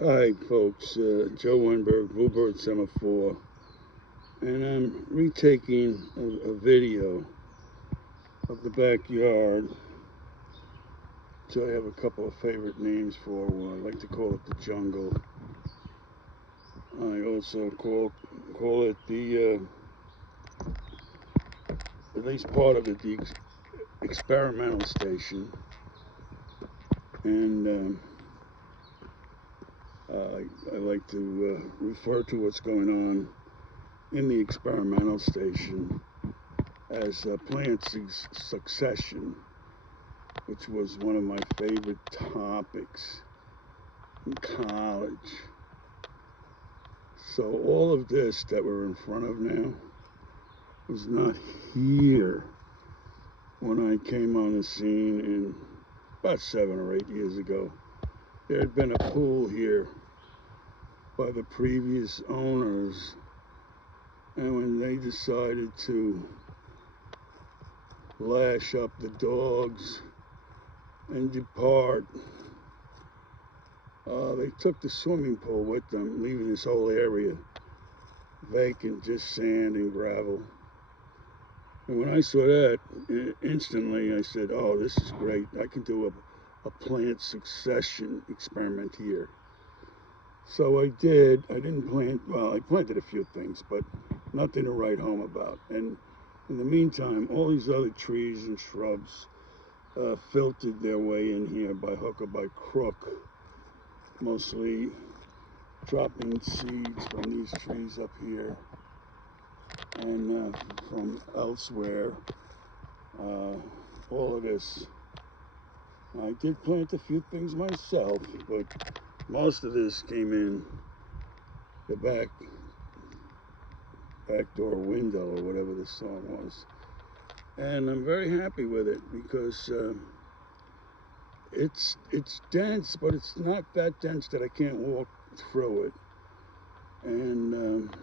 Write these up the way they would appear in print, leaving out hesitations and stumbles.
Hi folks, Joe Wennberg, Bluebird Semaphore, and I'm retaking a video of the backyard. So I have a couple of favorite names for one. I like to call it the jungle. I also call it the, at least part of it, the experimental station. And I like to refer to what's going on in the experimental station as plant succession, which was one of my favorite topics in college. So all of this that we're in front of now was not here when I came on the scene in about 7 or 8 years ago. There had been a pool here by the previous owners, and when they decided to lash up the dogs and depart, they took the swimming pool with them, leaving this whole area vacant, just sand and gravel. And when I saw that, instantly I said, oh, this is great. I can do a plant succession experiment here. So I did. I didn't plant, well, I planted a few things, but nothing to write home about. And in the meantime, all these other trees and shrubs filtered their way in here by hook or by crook, mostly dropping seeds from these trees up here and from elsewhere. All of this. I did plant a few things myself, but most of this came in the back door window, or whatever the song was. And I'm very happy with it because it's dense, but it's not that dense that I can't walk through it. And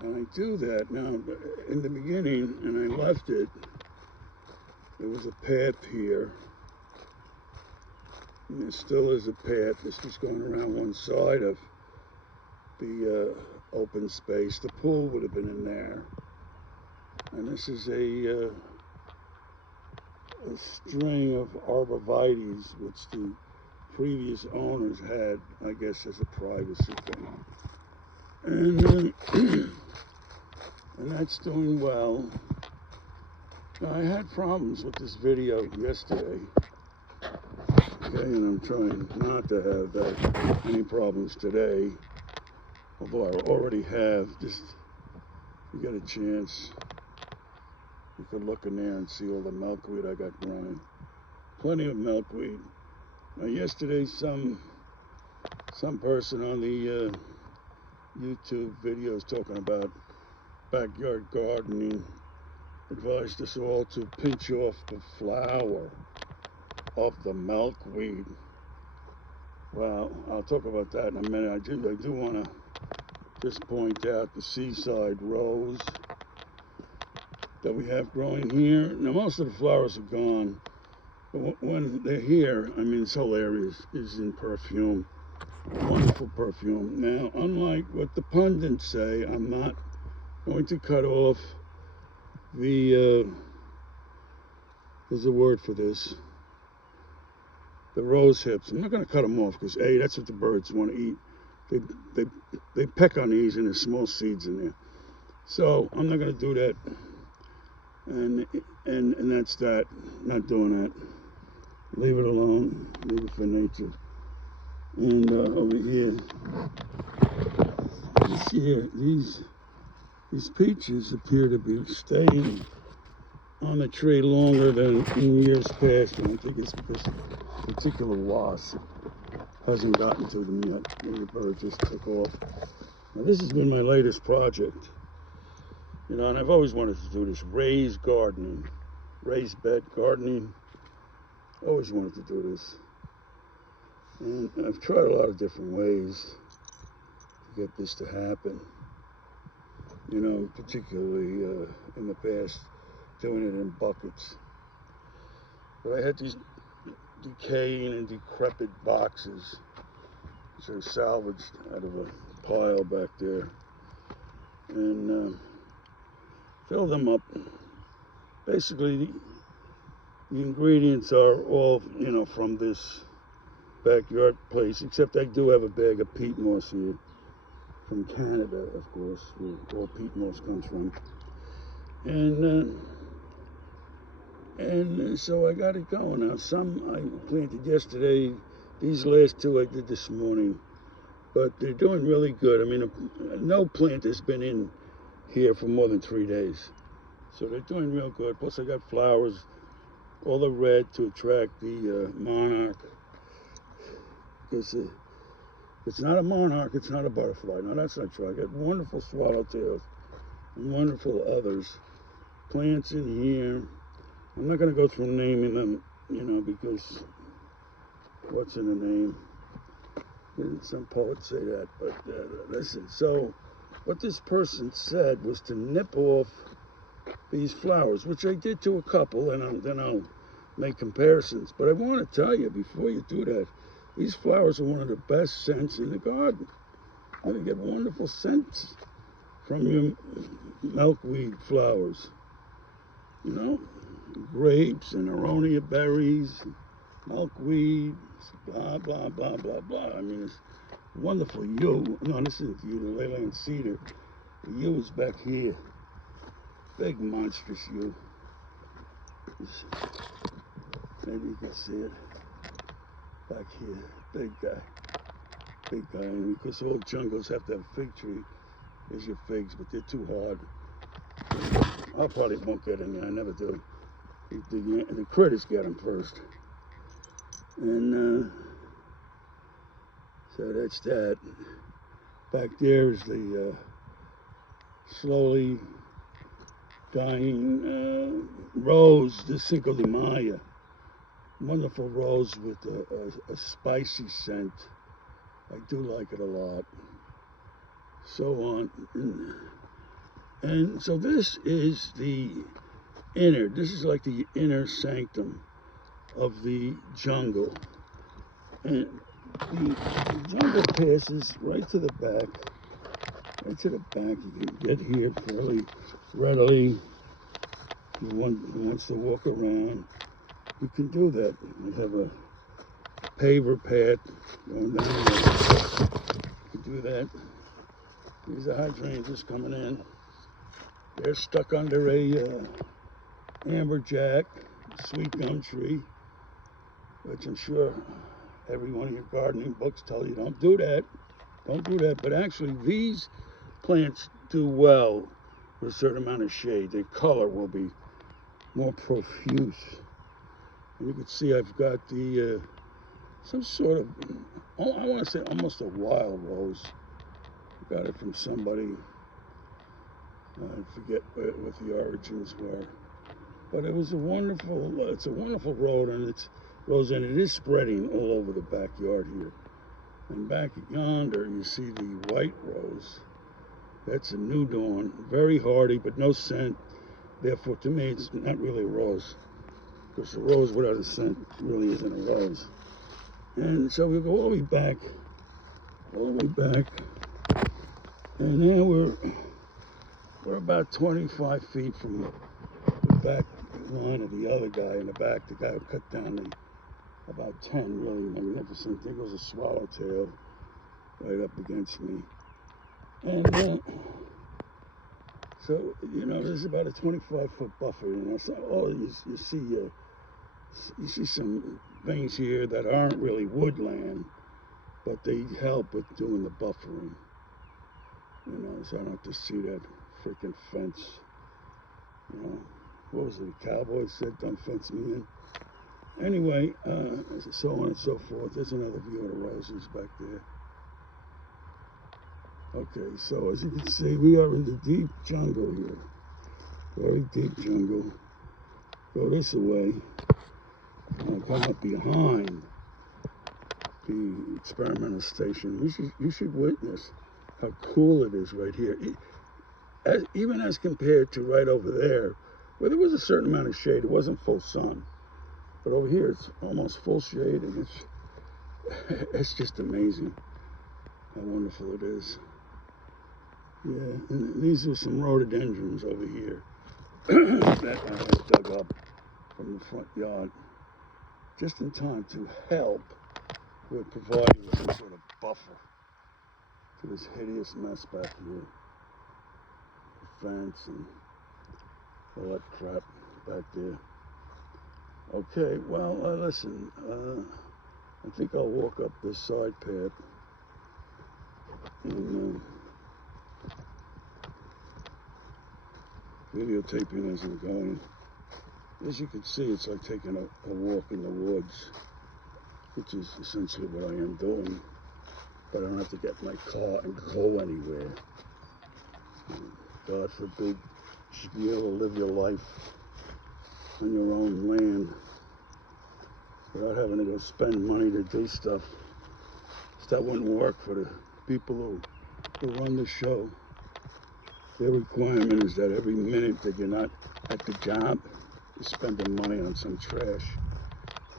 I do that now. In the beginning, and I left it, there was a path here, and there still is a path. This was going around one side of the open space. The pool would have been in there, and this is a string of arborvitaes which the previous owners had, I guess, as a privacy thing. And and that's doing well. Now, I had problems with this video yesterday, okay, and I'm trying not to have any problems today, although I already have. Just, if you get a chance, you could look in there and see all the milkweed I got growing. Plenty of milkweed. Now, yesterday, some person on the YouTube videos talking about backyard gardening advised us all to pinch off the flower of the milkweed. Well, I'll talk about that in a minute. I do want to just point out the seaside rose that we have growing here. Now, most of the flowers are gone, but when they're here, I mean, this whole area is in perfume. Wonderful perfume. Now, unlike what the pundits say, I'm not going to cut off the, there's a word for this, the rose hips. I'm not going to cut them off because, A, that's what the birds want to eat. They peck on these and there's small seeds in there. So I'm not going to do that. And that's that. Not doing that. Leave it alone. Leave it for nature. And over here, you see here, these peaches appear to be staying on the tree longer than in years past, and I think it's because a particular wasp hasn't gotten to them yet. Maybe the bird just took off. Now, this has been my latest project, you know, and I've always wanted to do this raised gardening, raised bed gardening. Always wanted to do this, and I've tried a lot of different ways to get this to happen. You know, particularly in the past, doing it in buckets. But I had these decaying and decrepit boxes they're salvaged out of a pile back there, and fill them up. Basically, the ingredients are all, you know, from this backyard place, except I do have a bag of peat moss here from Canada, of course, where all peat moss comes from. And so I got it going. Now, some I planted yesterday. These last two I did this morning, but they're doing really good. I mean, no plant has been in here for more than 3 days, so they're doing real good. Plus, I got flowers, all the red to attract the monarch. Because it's not a monarch, it's not a butterfly. No, that's not true. I got wonderful swallowtails and wonderful others. Plants in here. I'm not going to go through naming them, you know, because what's in a name? Some poets say that, but listen. So, what this person said was to nip off these flowers, which I did to a couple, and then I'll make comparisons. But I want to tell you, before you do that, these flowers are one of the best scents in the garden. You get wonderful scents from your milkweed flowers. You know, grapes and aronia berries, milkweed, blah, blah, blah, blah, blah. I mean, it's wonderful. Yew. No, this isn't yew, the Leyland cedar. The yew is back here. Big, monstrous yew. Maybe you can see it. Back here. Big guy. Big guy. And because all jungles have to have a fig tree, there's your figs, but they're too hard. I probably won't get any. I never do. The critters get them first. And so that's that. Back there is the slowly dying rose, the Cinco de Mayo. Wonderful rose with a spicy scent. I do like it a lot. So on. And so this is the inner, this is like the inner sanctum of the jungle. And the jungle passes right to the back. Right to the back. You can get here fairly readily. If you wants to walk around, you can do that. We have a paver path going down there. You can do that. These are hydrangeas coming in. They're stuck under a amberjack, sweet gum tree, which I'm sure every one of your gardening books tell you don't do that. Don't do that. But actually, these plants do well with a certain amount of shade. Their color will be more profuse. And you can see I've got the some sort of, I want to say almost a wild rose. I got it from somebody. I forget what the origins were, but it was a wonderful. It's a wonderful rose, and it is spreading all over the backyard here. And back yonder, you see the white rose. That's a new dawn, very hardy, but no scent. Therefore, to me, it's not really a rose, because a rose without a scent really isn't a rose. And so we go all the way back, and now we're about 25 feet from the back line of the other guy in the back. The guy who cut down about 10 really magnificent. There goes a swallowtail right up against me. And so, you know, there's about a 25-foot buffer. You know, so you see some things here that aren't really woodland, but they help with doing the buffering. You know, so I don't have to see that freaking fence. You know, what was it? The cowboy said, "Don't fence me in." Anyway, so on and so forth. There's another view of the roses back there. Okay, so as you can see, we are in the deep jungle here. Very deep jungle. Go this way. I'll come up behind the experimental station. You should witness how cool it is right here. Even as compared to right over there, where there was a certain amount of shade, it wasn't full sun. But over here, it's almost full shade, and it's just amazing. how wonderful it is. Yeah, and these are some rhododendrons over here that I had dug up from the front yard just in time to help with providing some sort of buffer to this hideous mess back here. The fence and all that crap back there. Okay, well, listen, I think I'll walk up this side path and videotaping as I'm going. As you can see, it's like taking a walk in the woods, which is essentially what I am doing, but I don't have to get my car and go anywhere. God forbid you should be able to live your life on your own land without having to go spend money to do stuff. That wouldn't work for the people who run the show. Their requirement is that every minute that you're not at the job, you're spending money on some trash.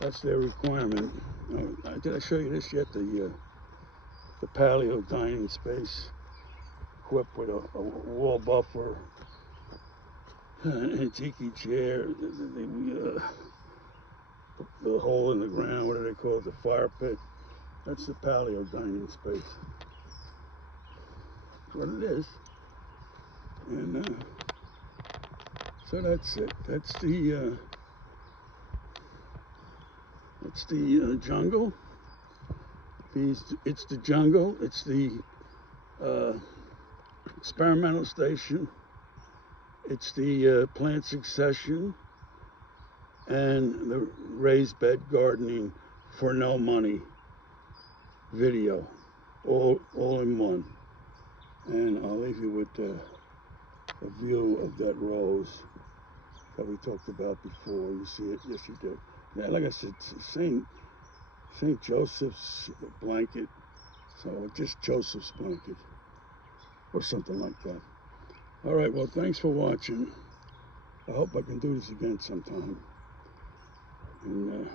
That's their requirement. Oh, did I show you this yet? The paleo dining space, equipped with a wall buffer, an antique chair, the hole in the ground, what do they call it, the fire pit. That's the paleo dining space. That's what it is. And so that's it. That's the jungle. It's the jungle. It's the experimental station. It's the plant succession and the raised bed gardening for no money video, all in one. And I'll leave you with a view of that rose that we talked about before. You see it? Yes, you do. Yeah, like I said, St. Joseph's blanket, so just Joseph's blanket or something like that. All right, well, thanks for watching. I hope I can do this again sometime. And